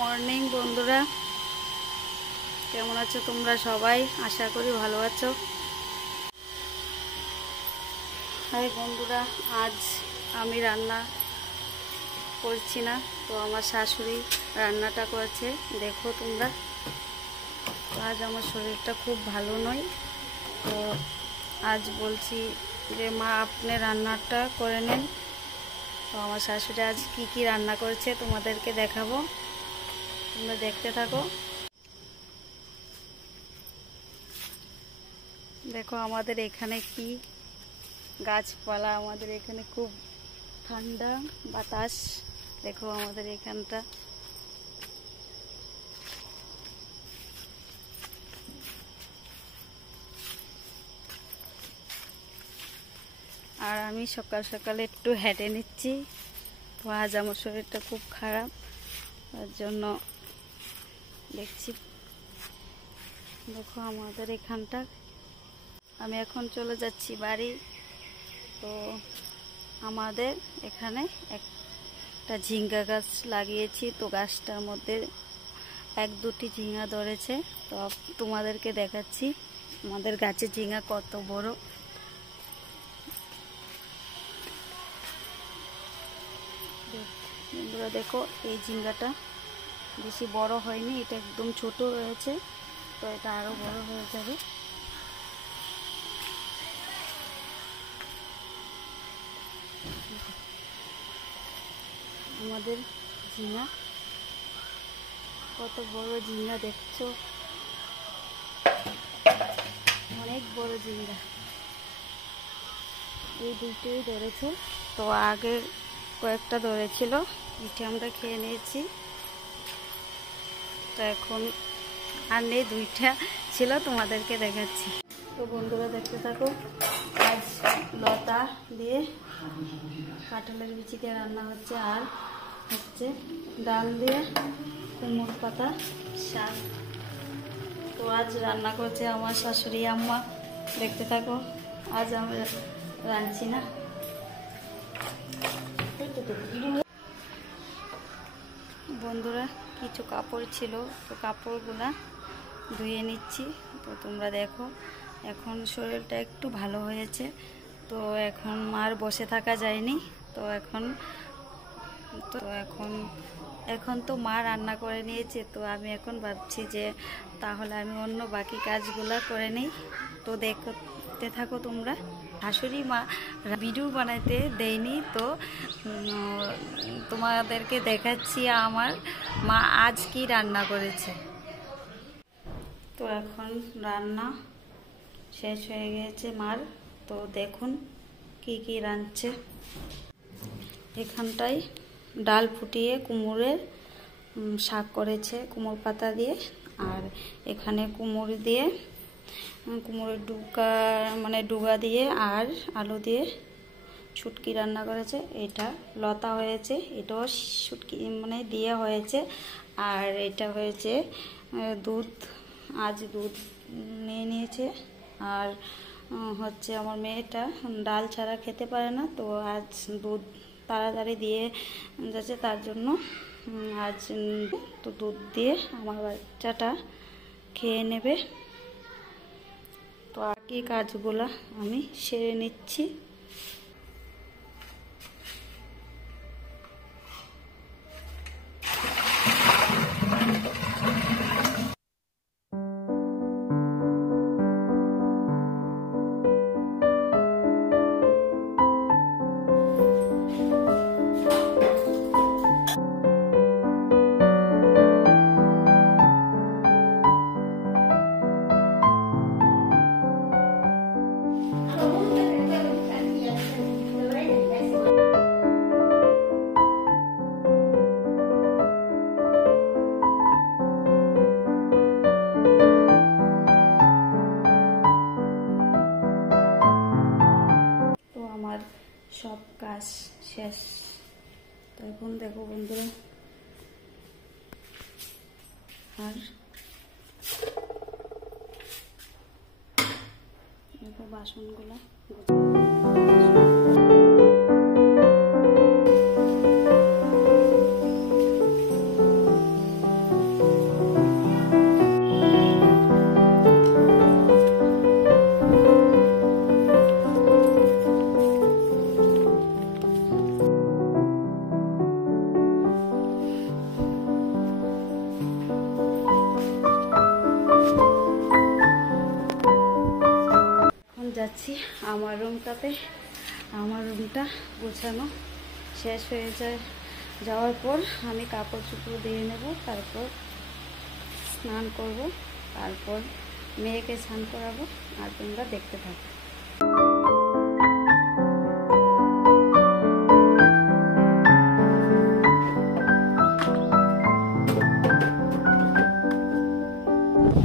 Morning বন্ধুরা, কেমন আছো তোমরা সবাই? আশা করি ভালো আছো। হাই বন্ধুরা, আজ আমি রান্না করছি না, তো আমার শাশুড়ি রান্নাটা করছে। দেখো তোমরা, আজ আমার শরীরটা খুব ভালো নয়, তো আজ বলছি যে মা আপনি রান্নাটা করে নেন। তো আমার শাশুড়ি আজ কি কি রান্না করেছে তোমাদেরকে দেখাবো, তোমরা দেখতে থাকো। দেখো আমাদের এখানে কি গাছপালা, আমাদের এখানে খুব ঠান্ডা বাতাস। দেখো আমাদের এখানটা আর আমি সকাল সকালে একটু হেঁটে নিচ্ছি। তো আজ আমার শরীরটা খুব খারাপ, তার জন্য দেখছি। দেখো আমাদের এখানটা, আমি এখন চলে যাচ্ছি বাড়ি। তো আমাদের এখানে একটা ঝিঙ্গা গাছ লাগিয়েছি, তো গাছটার মধ্যে এক দুটি ঝিঙ্গা ধরেছে। তো তোমাদেরকে দেখাচ্ছি আমাদের গাছের ঝিঙ্গা কত বড়। বন্ধুরা দেখো, এই ঝিঙ্গাটা বেশি বড় হয়নি, এটা একদম ছোট রয়েছে, তো এটা আরো বড় হয়ে যাবে। আমাদের ঝিঙ্গা কত বড় ঝিঙ্গা দেখছো, অনেক বড় ঝিঙ্গা। এই দুটোই ধরেছে, তো আগে কয়েকটা ধরেছিল, এটা আমরা খেয়ে নিয়েছি। তো এখন আর নেই, দুইটা ছিল, তোমাদেরকে দেখাচ্ছি। তো বন্ধুরা দেখতে থাকো, আজ লতা দিয়ে কাঁঠালের বিচি দিয়ে রান্না হচ্ছে, আর হচ্ছে ডাল দিয়ে কুমড়োর পাতা শাক। তো আজ রান্না করছে আমার শাশুড়ি আম্মা, দেখতে থাকো। আজ আমি রাঁধছি না। বন্ধুরা কিছু কাপড় ছিল, তো কাপড়গুলা ধুয়ে নিচ্ছি। তো তোমরা দেখো, এখন শরীরটা একটু ভালো হয়েছে, তো এখন আর বসে থাকা যায়নি। তো এখন তো মা রান্না করে নিয়েছে, তো আমি এখন ভাবছি যে তাহলে আমি অন্য বাকি কাজগুলা করে নিই। তো দেখতে থাকো তোমরা। শাশুড়ি মা ভিডিও বানাইতে দেয়নি, তো তোমাদেরকে দেখাচ্ছি আমার মা আজ কি রান্না করেছে। তো এখন রান্না শেষ হয়ে গেছে মার, তো দেখুন কি কি রাঁধছে। এখানটায় ডাল ফুটিয়ে কুমড়োর শাক করেছে কুমড়ো পাতা দিয়ে, আর এখানে কুমড়ো দিয়ে কুমড়োর ডুগা দিয়ে আর আলু দিয়ে শুটকি রান্না করেছে। এটা লতা হয়েছে, এটাও শুটকি দিয়ে হয়েছে। আর এটা হয়েছে দুধ, আজ দুধ নিয়ে নিয়েছে। আর হচ্ছে আমার মেয়েটা ডাল ছাড়া খেতে পারে না, তো আজ দুধ তাড়াতাড়ি দিয়ে যাচ্ছে, তার জন্য আজ তো দুধ দিয়ে আমার বাচ্চাটা খেয়ে নেবে। তো আর কি কাজগুলো আমি সেরে নিচ্ছি। সব কাজ শেষ। তো এখন দেখো বন্ধুরা, আর দেখো বাসনগুলো আমার রুমটা গোছানো শেষ হয়ে যাওয়ার পর আমি কাপড় চোপড় দিয়ে নেব, তারপর স্নান করব, তারপর মেয়েকে স্নান করাবো, আর তোমরা দেখতে থাকো।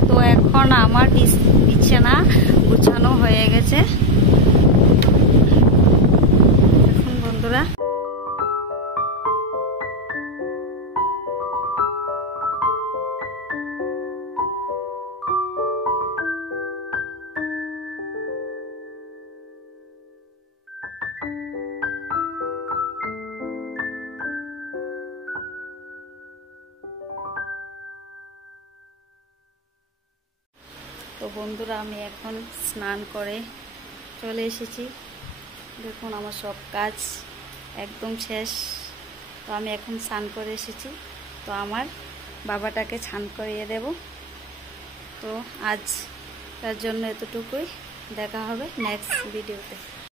তো এখন আমার বিছানা গুছানো হয়ে গেছে। এখন বন্ধুরা আমি এখন স্নান করে চলে এসেছি। দেখুন আমার সব কাজ একদম শেষ। তো আমি এখন স্নান করে এসেছি, তো আমার বাবাটাকে স্নান করিয়ে দেব। তো আজ তার জন্য এতটুকুই, দেখা হবে নেক্সট ভিডিওতে।